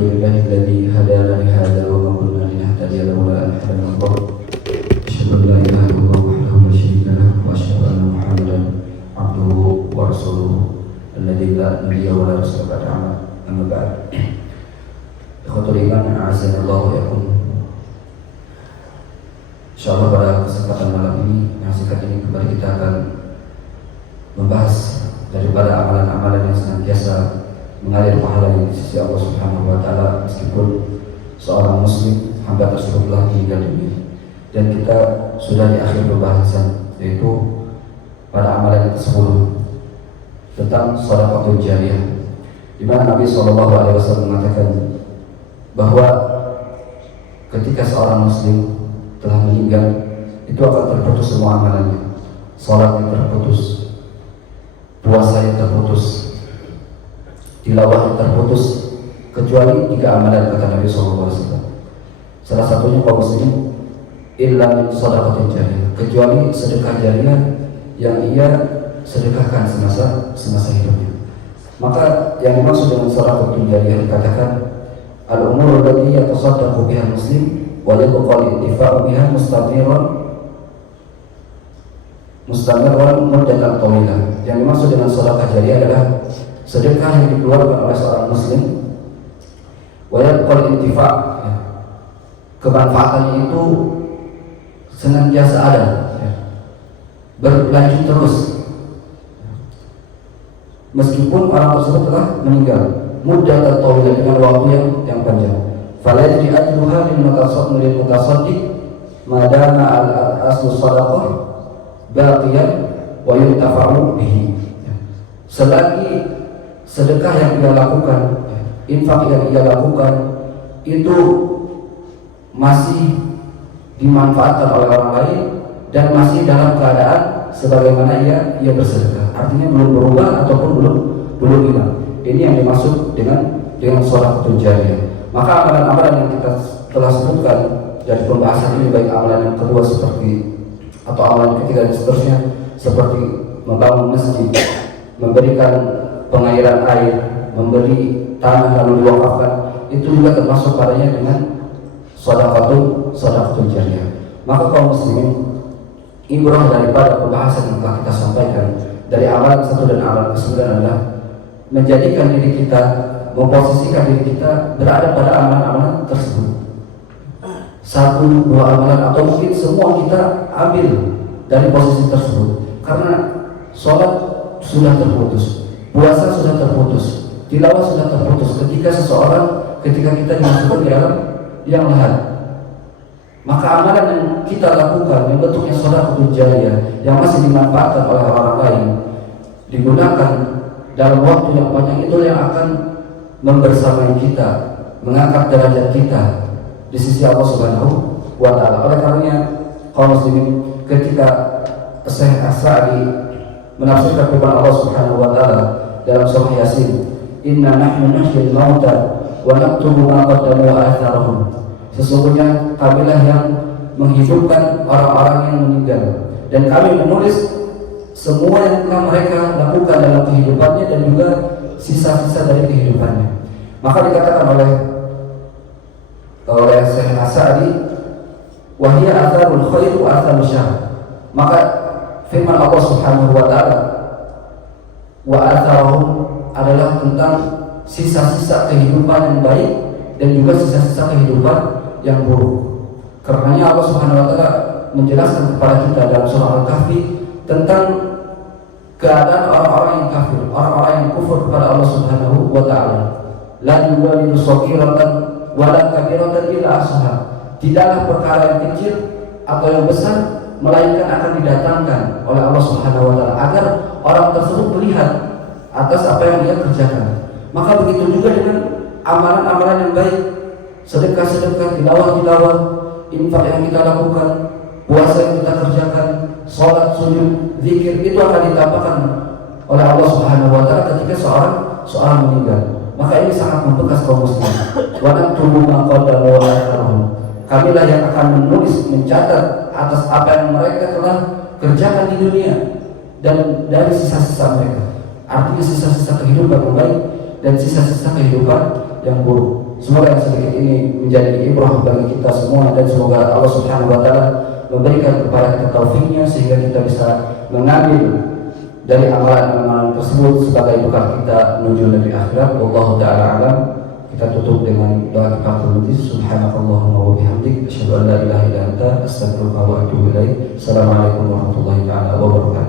Alhamdulillahilladzi hadana li hadza wa ma kunna linahtadiya laula an hadana Allah. Asyhadu an la ilaha illallah wahdahu la syarika lahu wa asyhadu anna Muhammadan abduhu wa rasuluhu alladzi la nabiyya wa la rasula ba'dahu. Amma ba'd. Ikhwatul iman, a'azzanallahu wa iyyakum. Insyaallah pada kesempatan malam ini, yang singkat ini kembali kita akan membahas daripada amalan-amalan yang senantiasa mengalir pahalanya di sisi Allah Subhanahu wa taala meskipun seorang muslim hamba tersebut telah meninggal dunia. Dan kita sudah di akhir pembahasan, yaitu pada amalan ke-10 tentang sedekah jariyah, di mana Nabi SAW mengatakan bahwa ketika seorang muslim telah meninggal, itu akan terputus semua amalannya. Salat yang terputus, puasa yang terputus, tilawah yang terputus, kecuali 3 amalan kata Nabi SAW. Salah satunya kaum muslimin illa min shadaqatin jariyah, kecuali sedekah jariyah yang ia sedekahkan semasa hidupnya. Maka yang dimaksud dengan shadaqatin jariyah dikatakan al-umur allati yatasaddaqu biha muslim wa yabqa al-intifa'u biha mustamiran muddatan tawilah. Yang dimaksud dengan sedekah jariyah adalah sedekah yang dikeluarkan oleh seorang muslim wa yabqa al-intifa', kemanfaatannya itu senantiasa ada, berlanjut terus meskipun orang tersebut telah meninggal, muddatan tawilah, dengan waktu yang panjang. Fala yajri ajruha lil mutasaddiq madama al-aslu shadaqah baqiyan wa yuntafa'u bihi. Selagi sedekah yang ia lakukan, infak yang ia lakukan itu masih dimanfaatkan oleh orang lain dan masih dalam keadaan sebagaimana ia bersedekah, artinya belum berubah ataupun belum hilang. Ini yang dimaksud dengan sedekah jariyah. Maka amalan-amalan yang kita telah sebutkan dari pembahasan ini, baik amalan yang kedua seperti atau amalan yang ketiga dan seterusnya, seperti membangun masjid, memberikan pengairan air, memberi tanah lalu diwakafkan, itu juga termasuk padanya dengan sedekah jariyah. Maka kaum muslimin, ibrah daripada pembahasan yang telah kita sampaikan dari amalan 1 dan amalan ke-9 adalah menjadikan diri kita, memposisikan diri kita berada pada amalan-amalan tersebut. 1, 2 amalan atau mungkin semua kita ambil dari posisi tersebut. Karena sholat sudah terputus, puasa sudah terputus, tilawah sudah terputus ketika kita dimasukkan di dalam yang lahat. Maka amalan yang kita lakukan yang bentuknya sedekah jariyah yang masih dimanfaatkan oleh orang lain, digunakan dalam waktu yang panjang, itu yang akan membersamai kita, mengangkat derajat kita di sisi Allah Subhanahu wa taala. Oleh karenanya kaum muslimin, ketika Syekh As-Sa'di menafsirkan firman Allah Subhanahu wa taala dalam surah Yasin, inna nahnu nuhyil mauta wa naktubu ma qaddamu wa atharahum, sesungguhnya kamilah yang menghidupkan orang-orang yang meninggal dan kami menulis semua yang telah mereka lakukan dalam kehidupannya dan juga sisa-sisa dari kehidupannya. Maka dikatakan oleh Syekh As-Sa'di, wa hiya atharul khair wa atharul syarr. Maka firman Allah Subhanahu wa taala wa atharahum adalah tentang sisa-sisa kehidupan yang baik dan juga sisa-sisa kehidupan yang buruk. Karenanya Allah Subhanahu wa taala menjelaskan kepada kita dalam surah Al-Kahfi tentang keadaan orang-orang yang kafir, orang-orang yang kufur kepada Allah Subhanahu wa taala. La yuwalidu saghiratan wa la kabiratan illa ahsaha. Tidaklah perkara yang kecil atau yang besar melainkan akan didatangkan oleh Allah Subhanahu wa taala agar orang tersebut melihat atas apa yang dia kerjakan. Maka begitu juga dengan amalan-amalan yang baik, sedekah-sedekah, tilawah-tilawah, infak yang kita lakukan, puasa yang kita kerjakan, sholat, sujud, zikir, itu akan ditampakkan oleh Allah Subhanahu wa taala ketika seorang meninggal. Maka ini sangat membekas kaum muslimin. Wa naktubu ma qaddamu wa atharahum. Kamilah yang akan menulis, mencatat atas apa yang mereka telah kerjakan di dunia dan dari sisa-sisa mereka. Artinya sisa-sisa kehidupan yang baik dan sisa-sisa kehidupan yang buruk. Semoga yang sedikit ini menjadi ibrah bagi kita semua, dan semoga Allah Subhanahu wa taala memberikan kepada kita taufiknya sehingga kita bisa mengambil dari amalan-amalan tersebut sebagai bekal kita menuju negeri akhirat. Wallahu taala alam. Kita tutup dengan doa kifaratul majlis. Subhanakallahumma wa bihamdik, asyhadu an la ilaha illa anta, astaghfiruka wa atubu ilaik. Assalamualaikum warahmatullahi taala wabarakatuh.